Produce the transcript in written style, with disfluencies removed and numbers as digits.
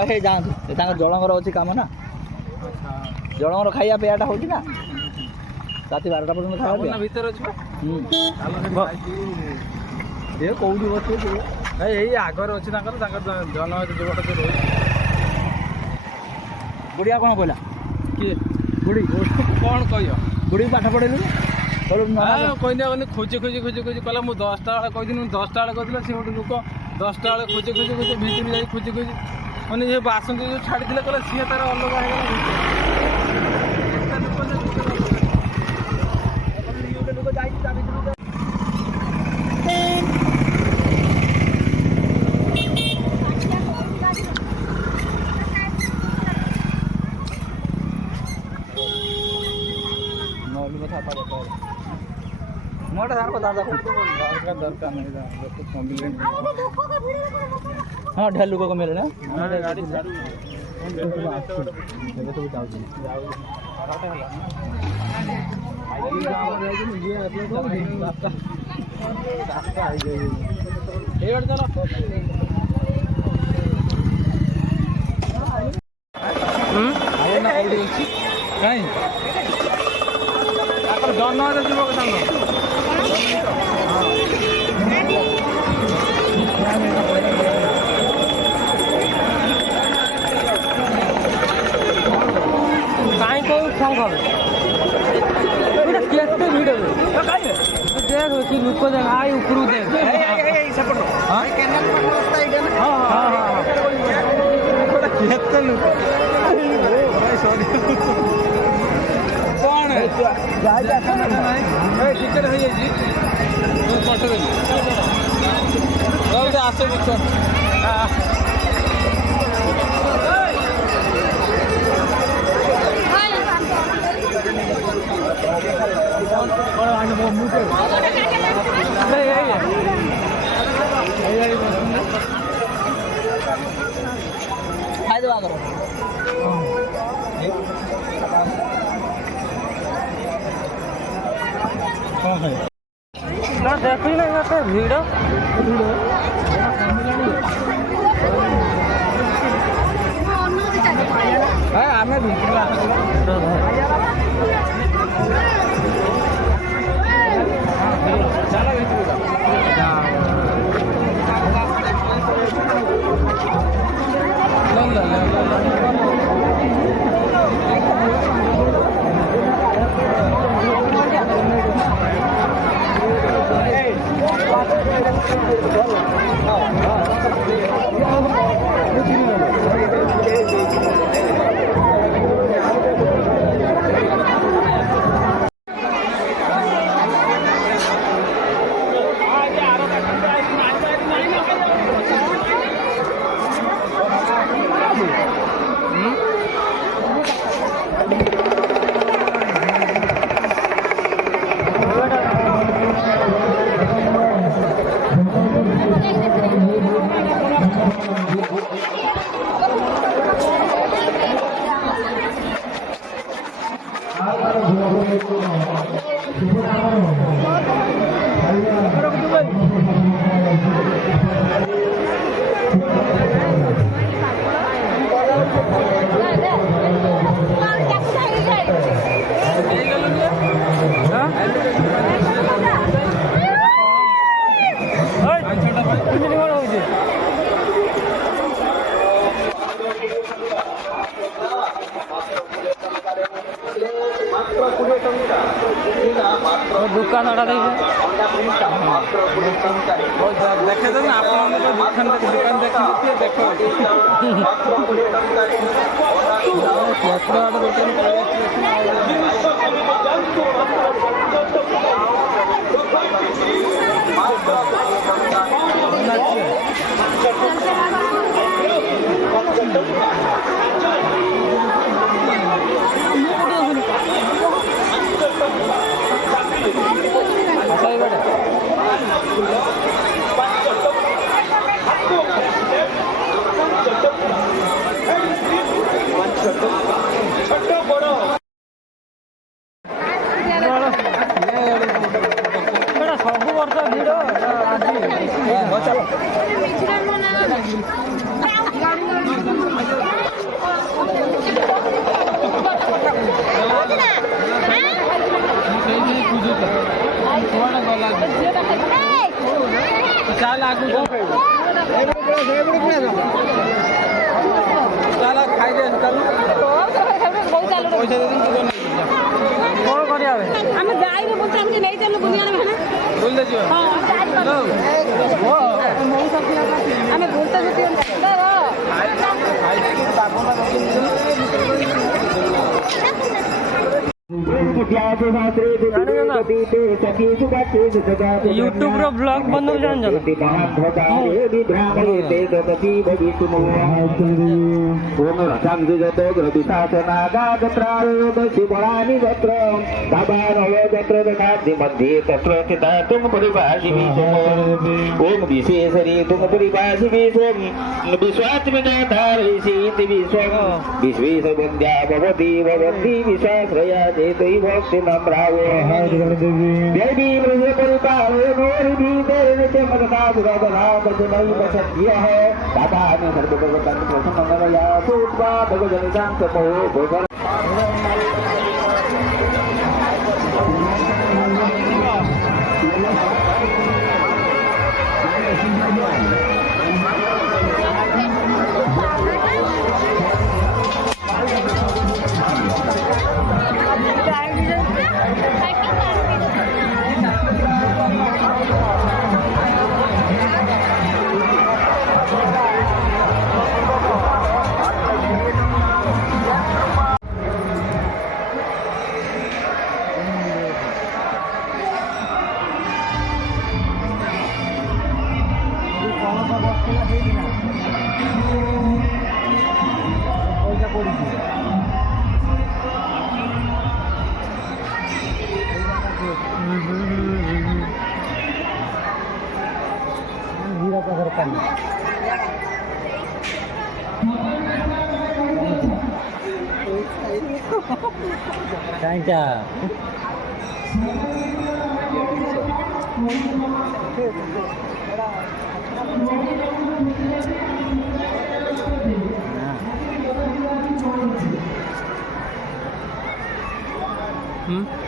हाँ हे जातु जलंगर अच्छी कम ना जलंगर खाया पेयाटा हो राति 12टा पर्यटन खाया भर अच्छे कौटी बस यही आगर अच्छी जन जुवक जो रही बुढ़िया कौन कहला किए बुढ़ी कौन कह बुढ़ी पाठ पढ़ेलु कहनी खोजी खोजी खोजी खोजी कहला मुझे 10टा बेले कहनी 10टा बेले कहला सी गोटे लोक 10टा बेले खोजी खोजी खोजी भितर जा खोजी खोजी मैंने ये बासंती जो छाड़ी कहला सी तार अलग मोटा सार बता दरकार नहीं हाँ ढेर लोग को मिले ना गाड़ी कहीं जन जुवक संग कहीं को फोन कर भिड़ देख कि लोक देख आई उपरू देख कौन है टिकेट हो जाए आसे खाई दवा करो ना देख ना भिड़ आम दुकान देखे ना आप दुकान देखिए देखो सब वर्ष भिड़ आज ଚାଲ ଆଗକୁ ଚାଲ ଖାଇଦେ ଚାଲ ପଇସା ଦେଇଦେବି ତୁ କ'ଣ କରିବା ଏବେ ଆମେ ଯାଇବୁ ବୁଲି ଆମକୁ ନେଇ ଚାଲୁ ବୁଲିଆରେ ଭାଇ ବୁଲିତେ ଯିବା ଆମେ ବୁଲତେ ଯେତେ यूट्यूब रो ब्लॉग बनव जान जान ओम विशेषरी तुम परिभाषि विश्वम विश्वात्मजाधारयसि इति विश्वम विश्वेश वन्द्या भवति भवन्ति विश्वाश्रया चेतै भक्ति नम्रावो देवी मृग परिपालो नोरिभि तेरे च मदता दुराधना वचनै वसत्यः दातानि सर्वभगवतं प्रसन्नमया सुत्वा भगवजनितां तपो भोगः थैंक यू